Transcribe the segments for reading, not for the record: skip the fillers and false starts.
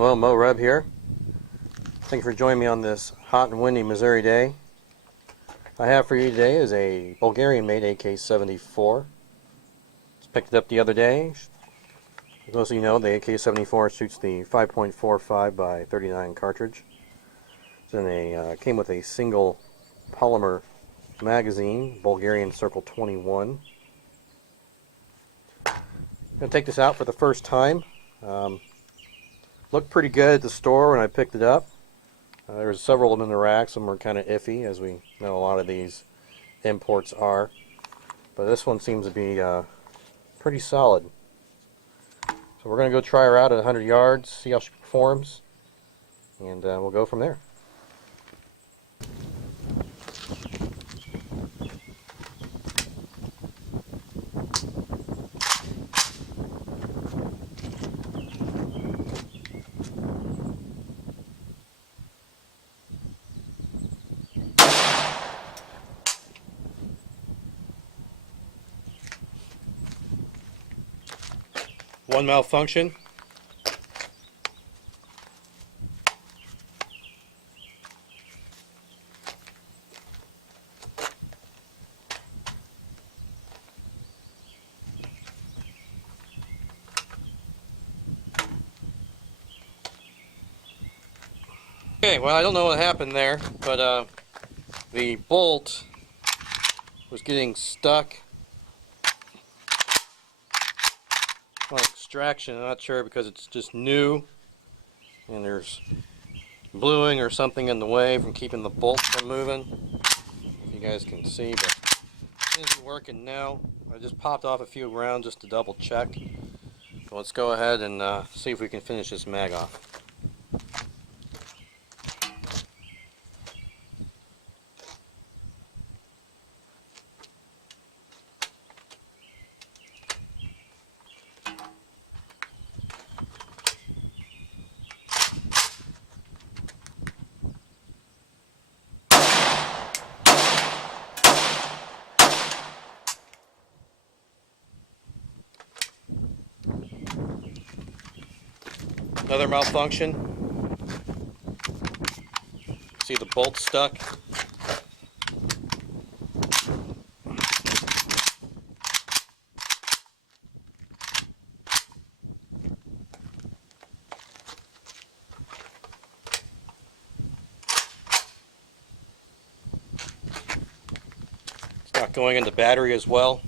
Well, Mo Reb here. Thank you for joining me on this hot and windy Missouri day. I have for you today is a Bulgarian-made AK-74. Just picked it up the other day. As most of you know, the AK-74 shoots the 5.45 by 39 cartridge. Then it came with a single polymer magazine, Bulgarian Circle 21. I'm going to take this out for the first time. Looked pretty good at the store when I picked it up. There's several of them in the rack. Some are kind of iffy, as we know a lot of these imports are. But this one seems to be pretty solid. So we're going to go try her out at 100 yards, see how she performs, and we'll go from there. One malfunction. Okay, well, I don't know what happened there, but the bolt was getting stuck on extraction. I'm not sure because it's just new and there's bluing or something in the way from keeping the bolt from moving. If you guys can see, but it isn't working now. I just popped off a few rounds just to double check. So let's go ahead and see if we can finish this mag off. Another malfunction. See the bolt stuck. It's not going in the battery as well.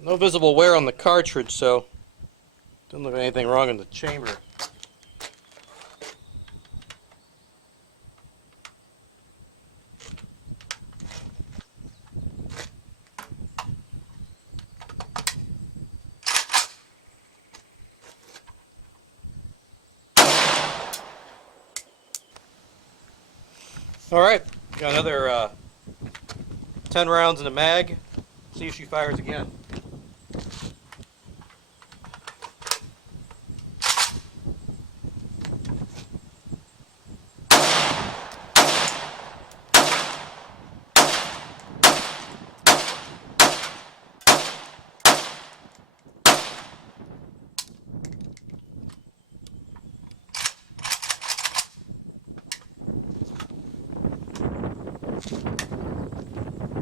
No visible wear on the cartridge, so doesn't look like anything wrong in the chamber. Alright, got another 10 rounds in the mag. See if she fires again.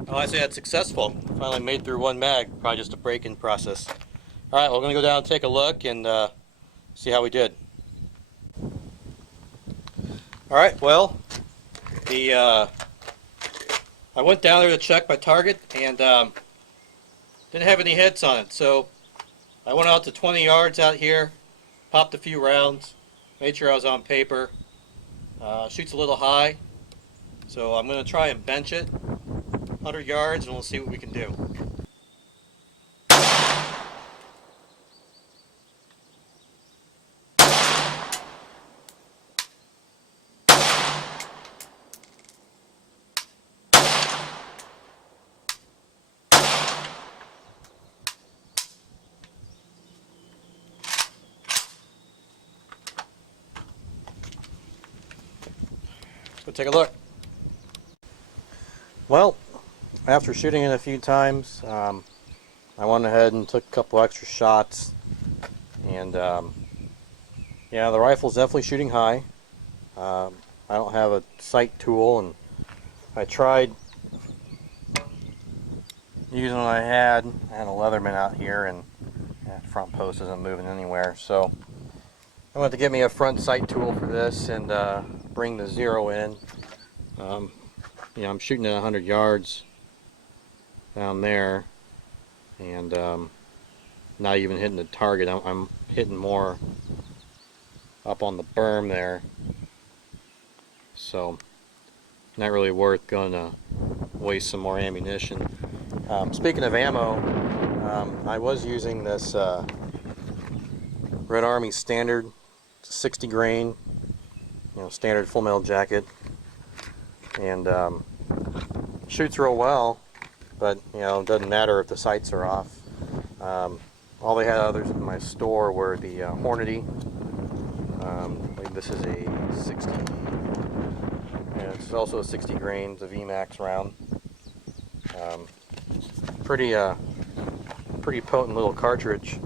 Oh, I say that's successful. Finally made through one mag, probably just a break-in process. Alright, we're going to go down and take a look and see how we did. Alright, well, the I went down there to check my target and didn't have any hits on it, so I went out to 20 yards out here, popped a few rounds, made sure I was on paper. Shoots a little high, so I'm going to try and bench it 100 yards and we'll see what we can do. Let's go take a look. Well, after shooting it a few times, I went ahead and took a couple extra shots, and yeah, the rifle's definitely shooting high. I don't have a sight tool, and I tried using what I had a Leatherman out here, and that front post isn't moving anywhere, so I went to get me a front sight tool for this and bring the zero in. You know, I'm shooting at 100 yards down there, and not even hitting the target. I'm hitting more up on the berm there, so not really worth going to waste some more ammunition. Speaking of ammo, I was using this Red Army standard 60 grain, you know, standard full metal jacket, and shoots real well, but you know, it doesn't matter if the sights are off. All they had others in my store were the Hornady. I believe this is a 60, and it's also a 60 grain, it's a VMAX round. Pretty potent little cartridge,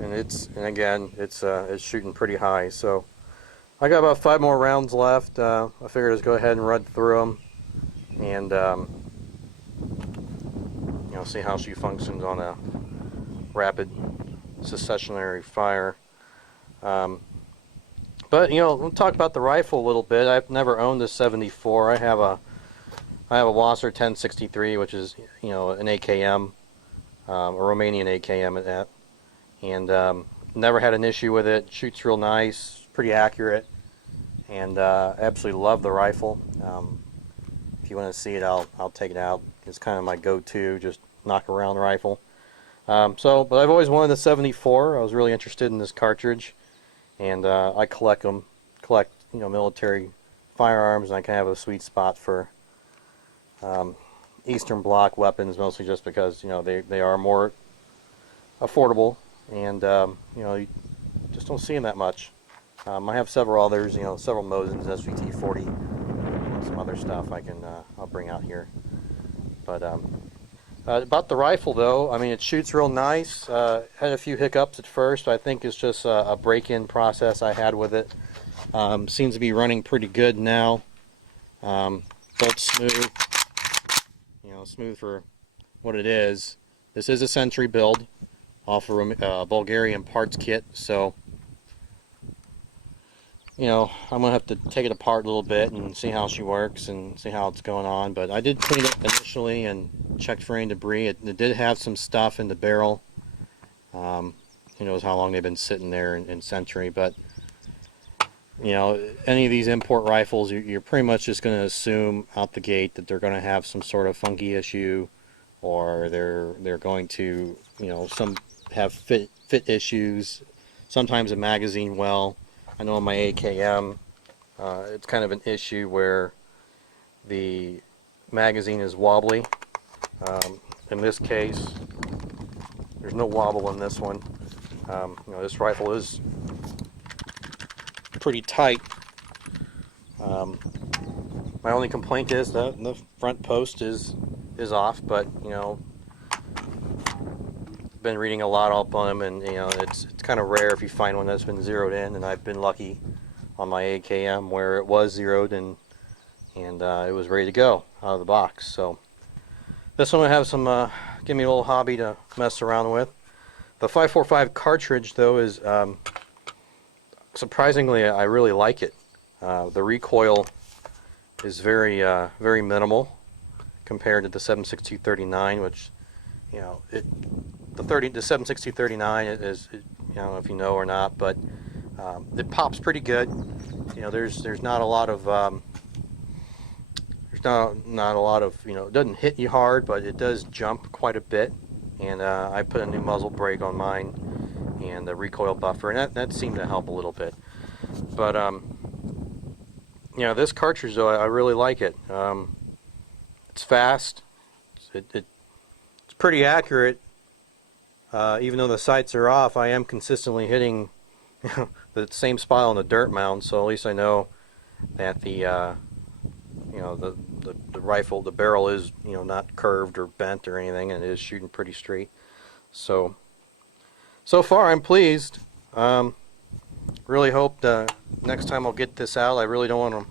and again it's shooting pretty high. So I got about 5 more rounds left. I figured just go ahead and run through them and you know, see how she functions on a rapid successionary fire. But you know, we'll talk about the rifle a little bit. I've never owned a 74. I have a Wasser 1063, which is, you know, an AKM, a Romanian AKM at that, and never had an issue with it. Shoots real nice, pretty accurate, and absolutely love the rifle. If you want to see it, I'll take it out. It's kind of my go-to, just knock around rifle. But I've always wanted a 74. I was really interested in this cartridge, and I collect them, you know, military firearms, and I kind of have a sweet spot for Eastern Bloc weapons, mostly just because, you know, they are more affordable, and you know, you just don't see them that much. I have several others, you know, several Mosins, SVT-40, some other stuff I'll bring out here. But about the rifle, though, I mean, it shoots real nice. Had a few hiccups at first, but I think it's just a break-in process I had with it. Seems to be running pretty good now. But smooth. You know, smooth for what it is. This is a Sentry build off a Bulgarian parts kit, so you know, I'm gonna have to take it apart a little bit and see how she works and see how it's going on. But I did clean it initially and checked for any debris. It did have some stuff in the barrel. Who knows how long they've been sitting there in Sentry, but you know, any of these import rifles, you're pretty much just going to assume out the gate that they're going to have some sort of funky issue, or they're going to, you know, some have fit issues. Sometimes a magazine well. I know in my AKM, it's kind of an issue where the magazine is wobbly. In this case, there's no wobble in this one. You know, this rifle is pretty tight. My only complaint is that the front post is off, but you know, been reading a lot up on them, and you know, it's kind of rare if you find one that's been zeroed in, and I've been lucky on my AKM where it was zeroed and it was ready to go out of the box. So this one will have some give me a little hobby to mess around with. The 545 cartridge, though, is surprisingly, I really like it. The recoil is very very minimal compared to the 7.6239, which, you know, the 7.6239 is, you know, if you know or not, but it pops pretty good. You know, there's not a lot of not a lot of, you know, it doesn't hit you hard, but it does jump quite a bit. And I put a new muzzle brake on mine and the recoil buffer, and that seemed to help a little bit. But you know, this cartridge though, I really like it. It's fast. It's pretty accurate. Even though the sights are off, I am consistently hitting the same spot on the dirt mound, so at least I know that the you know, the rifle, the barrel is, you know, not curved or bent or anything, and it is shooting pretty straight. So far I'm pleased. Really hope next time I'll get this out. I really don't want to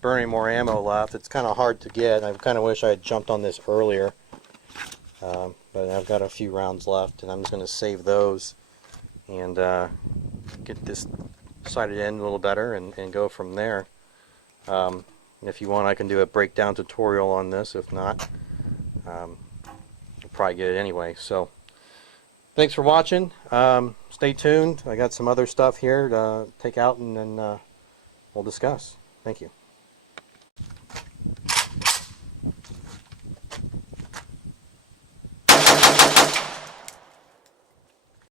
burn any more ammo left. It's kind of hard to get. I kind of wish I had jumped on this earlier. But I've got a few rounds left, and I'm just going to save those and get this sighted in a little better and go from there. If you want, I can do a breakdown tutorial on this. If not, you'll probably get it anyway. So thanks for watching. Stay tuned. I got some other stuff here to take out, and then we'll discuss. Thank you.